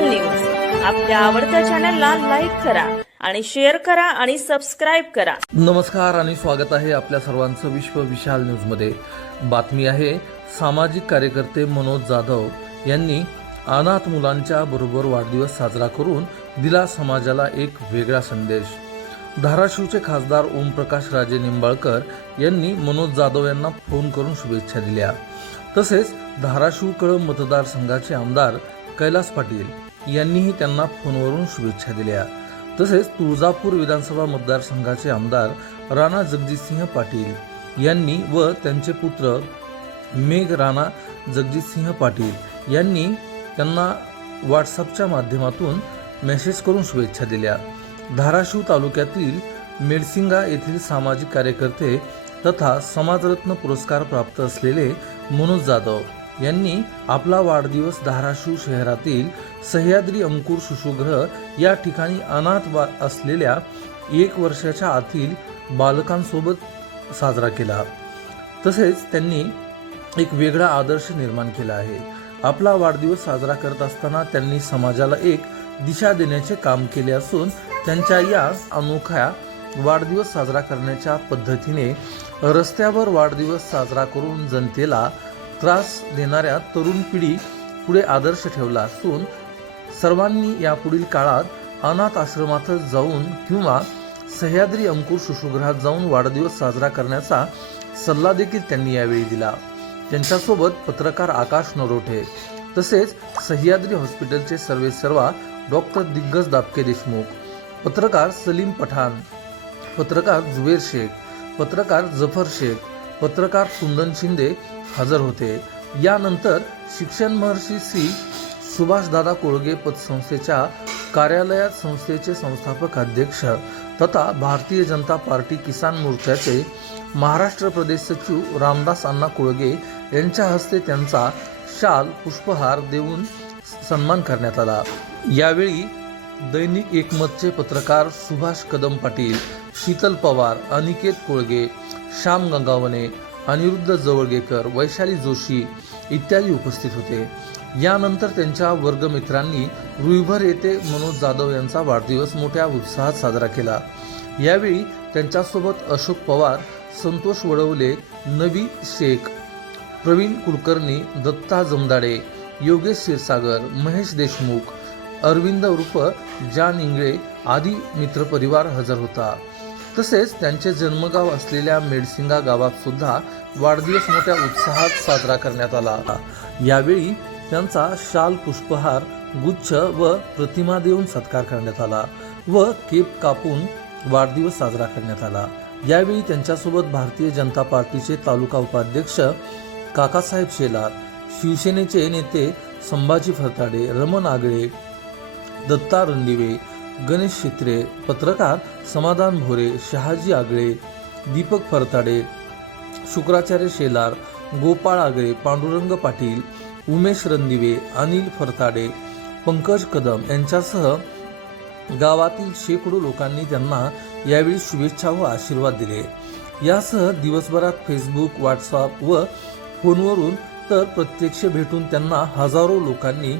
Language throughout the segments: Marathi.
विशाल न्यूज. आपल्या आवडत्या चॅनलला लाईक करा आणि शेअर करा आणि सबस्क्राईब करा. नमस्कार आणि स्वागत आहे आपल्या सर्वांचं विश्व विशाल न्यूजमध्ये बातमी आहे सामाजिक कार्यकर्ते मनोज जाधव यांनी अनाथ मुलांच्या बरोबर वाढदिवस साजरा करून दिला समाजाला एक वेगळा संदेश. धाराशिवचे खासदार ओमप्रकाश राजे निंबाळकर यांनी मनोज जाधव यांना फोन करून शुभेच्छा दिल्या. तसेच धाराशिव कळंब मतदारसंघाचे आमदार कैलास पाटील यांनीही त्यांना फोनवरून शुभेच्छा दिल्या. तसेच तुळजापूर विधानसभा मतदारसंघाचे आमदार राणा जगजितसिंह पाटील यांनी व त्यांचे पुत्र मेघ राणा जगजितसिंह पाटील यांनी त्यांना व्हॉट्सअपच्या माध्यमातून मेसेज करून शुभेच्छा दिल्या. धाराशिव तालुक्यातील मेडसिंगा येथील सामाजिक कार्यकर्ते तथा समाजरत्न पुरस्कार प्राप्त असलेले मनोज जाधव यांनी आपला वाढदिवस धाराशिव शहरातील सह्याद्री अंकुर शिशुगृह या ठिकाणी अनाथ असलेल्या एक वर्षाच्या आतील बालकांसोबत साजरा केला. तसेच त्यांनी एक वेगळा आदर्श निर्माण केला आहे. आपला वाढदिवस साजरा करत असताना त्यांनी समाजाला एक दिशा देण्याचे काम केले असून त्यांच्या या अनोख्या वाढदिवस साजरा करण्याच्या पद्धतीने रस्त्यावर वाढदिवस साजरा करून जनतेला त्रास देणाऱ्या तरुण पिढी पुढे आदर्श ठेवला असून सर्वांनी यापुढील काळात अनाथ आश्रमातच जाऊन किंवा सह्याद्री अंकुर शिशुगृहात जाऊन वाढदिवस साजरा करण्याचा सल्ला देखील त्यांनी यावेळी दिला. त्यांच्यासोबत पत्रकार आकाश नरोठे तसेच सह्याद्री हॉस्पिटलचे सर्वेसर्वा डॉक्टर दिग्गज दापके देशमुख पत्रकार सलीम पठाण पत्रकार जुबेर शेख पत्रकार जफर शेख पत्रकार कुंदन शिंदे हजर होते. यानंतर शिक्षण महर्षी श्री सुभाषदादा कोळगे पतसंस्थेच्या कार्यालयात संस्थेचे संस्थापक अध्यक्ष तथा भारतीय जनता पार्टी किसान मोर्चाचे महाराष्ट्र प्रदेश सचिव रामदास अण्णा कोळगे यांच्या हस्ते त्यांचा शाल पुष्पहार देऊन सन्मान करण्यात आला. यावेळी दैनिक एकमतचे पत्रकार सुभाष कदम पाटील शीतल पवार अनिकेत कोळगे श्याम गंगावणे अनिरुद्ध जवळगेकर वैशाली जोशी इत्यादी उपस्थित होते. यानंतर त्यांच्या वर्गमित्रांनी रुईभर येथे मनोज जाधव यांचा वाढदिवस मोठ्या उत्साहात साजरा केला. यावेळी त्यांच्यासोबत अशोक पवार संतोष वडवले नवी शेख प्रवीण कुलकर्णी दत्ता जमदाडे योगेश क्षीरसागर महेश देशमुख अरविंद उर्फ जान इंगळे आदी मित्रपरिवार हजर होता. तसेच त्यांचे जन्मगाव असलेल्या मेडसिंगा गावात सुद्धा वाढदिवस मोठ्या उत्साहात साजरा करण्यात आला. यावेळी त्यांचा शाल पुष्पहार गुच्छ व प्रतिमा देऊन सत्कार करण्यात आला व केप कापून वाढदिवस साजरा करण्यात आला. यावेळी त्यांच्यासोबत भारतीय जनता पार्टीचे तालुका उपाध्यक्ष काकासाहेब शेलार शिवसेनेचे नेते संभाजी फरताडे रमण आगळे दत्ता रणदिवे गणेश शित्रे पत्रकार समाधान भोरे शहाजी आगळे दीपक फरताडे शुक्राचार्य शेलार गोपाळ आगळे पांडुरंग पाटील उमेश रणदिवे अनिल फरताडे पंकज कदम यांच्यासह गावातील शेकडो लोकांनी त्यांना यावेळी शुभेच्छा व आशीर्वाद दिले. यासह दिवसभरात फेसबुक व्हॉट्सअप व फोनवरून तर प्रत्यक्ष भेटून त्यांना हजारो लोकांनी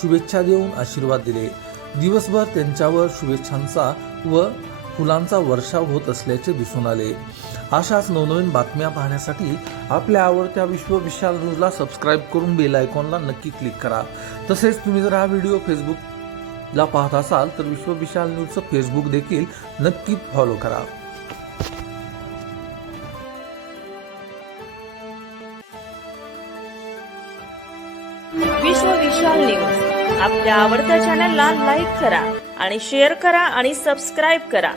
शुभेच्छा देऊन आशीर्वाद दिले. दिवसभर त्यांच्यावर शुभेच्छांचा व फुलांचा वर्षाव होत असल्याचे दिसून आले. अशाच नवनवीन बातम्या पाहण्यासाठी आपल्या आवडत्या विश्व विशाल न्यूजला सबस्क्राईब करून बेल आयकॉनला नक्की क्लिक करा. तसेच तुम्ही जर हा व्हिडिओ फेसबुकला पाहत असाल तर विश्व विशाल न्यूजचं फेसबुक देखील नक्की फॉलो करा. विश्व विशाल न्यूज. आपल्या आवडत्या चॅनलला लाईक करा आणि शेअर करा आणि सबस्क्राईब करा.